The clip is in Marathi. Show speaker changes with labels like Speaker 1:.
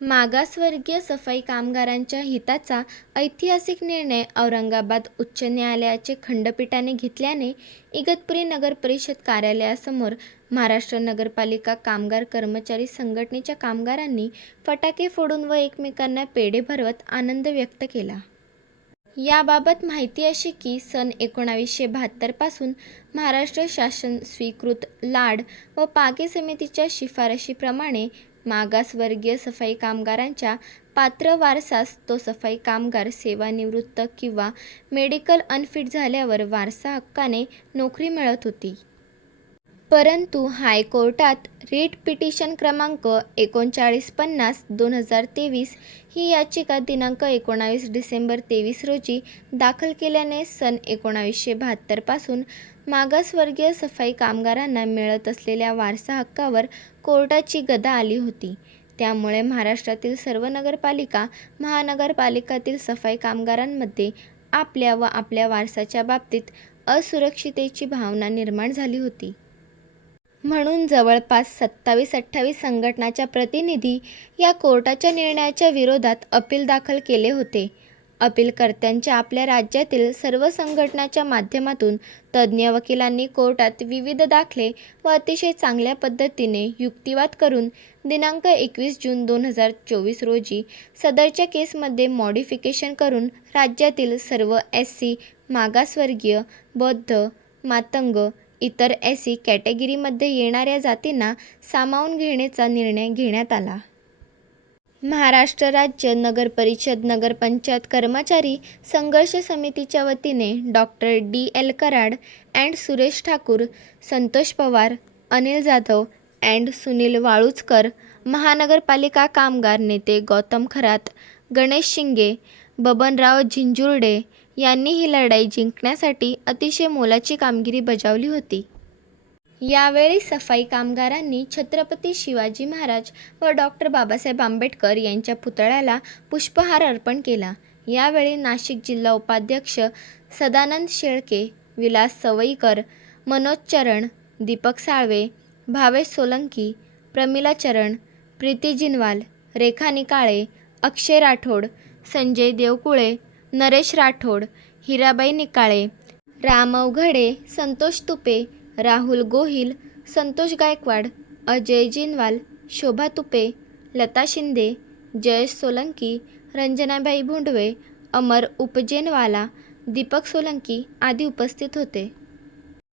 Speaker 1: मागासवर्गीय सफाई कामगारांच्या हिताचा ऐतिहासिक निर्णय औरंगाबाद उच्च न्यायालयाचे खंडपीठाने घेतल्याने इगतपुरी नगर परिषद कार्यालयासमोर महाराष्ट्र नगरपालिका कामगार कर्मचारी संघटनेच्या कामगारांनी फटाके फोडून व एकमेकांना पेढे भरवत आनंद व्यक्त केला. याबाबत माहिती अशी की सन एकोणावीसशे बहात्तरपासून महाराष्ट्र शासन स्वीकृत लाड व पागे समितीच्या शिफारशीप्रमाणे मागासवर्गीय सफाई कामगारांच्या पात्र वारसास तो सफाई कामगार सेवानिवृत्त किंवा मेडिकल अनफिट झाल्यावर वारसा हक्काने नोकरी मिळत होती. परंतु हायकोर्टात रिट पिटिशन क्रमांक एकोणचाळीस पन्नास दोन हजार तेवीस ही याचिका दिनांक एकोणावीस डिसेंबर तेवीस रोजी दाखल केल्याने सन एकोणावीसशे बहात्तरपासून मागासवर्गीय सफाई कामगारांना मिळत असलेल्या वारसा हक्कावर कोर्टाची गदा आली होती. त्यामुळे महाराष्ट्रातील सर्व नगरपालिका महानगरपालिकातील सफाई कामगारांमध्ये आपल्या व आपल्या वारसाच्या बाबतीत असुरक्षितेची भावना निर्माण झाली होती. म्हणून जवळपास सत्तावीस अठ्ठावीस संघटनाच्या प्रतिनिधी या कोर्टाच्या निर्णयाच्या विरोधात अपील दाखल केले होते. अपीलकर्त्यांच्या आपल्या राज्यातील सर्व संघटनाच्या माध्यमातून तज्ज्ञ वकिलांनी कोर्टात विविध दाखले व अतिशय चांगल्या पद्धतीने युक्तिवाद करून दिनांक एकवीस जून दोन हजार चोवीस रोजी सदरच्या केसमध्ये मॉडिफिकेशन करून राज्यातील सर्व एस सी मागासवर्गीय बौद्ध मातंग इतर एस सी कॅटेगरीमध्ये येणाऱ्या जातींना सामावून घेण्याचा निर्णय घेण्यात आला. महाराष्ट्र राज्य नगर परिषद नगरपंचायत कर्मचारी संघर्ष समितीच्या वतीने doctor D. L. Karad and Suresh Thakur Santosh Pawar Anil Jadhav and Sunil Waluchkar महानगरपालिका कामगार नेते गौतम खरात गणेश शिंगे बबनराव झिंझुर्डे यांनी ही लढाई जिंकण्यासाठी अतिशय मोलाची कामगिरी बजावली होती. यावेळी सफाई कामगारांनी छत्रपती शिवाजी महाराज व डॉक्टर बाबासाहेब आंबेडकर यांच्या पुतळ्याला पुष्पहार अर्पण केला. यावेळी नाशिक जिल्हा उपाध्यक्ष सदानंद शेळके विलास सवईकर मनोज चरण दीपक साळवे भावेश सोलंकी प्रमिला चरण प्रीती जिनवाल रेखा निकाळे अक्षय राठोड संजय देवकुळे नरेश राठोड हिराबाई निकाळे राम अवघडे संतोष तुपे राहुल गोहिल संतोष गायकवाड अजय जिनवाल शोभा तुपे लता शिंदे जयेश सोलंकी रंजनाबाई भोंडवे अमर उपजेनवाला दीपक सोलंकी आदी उपस्थित होते.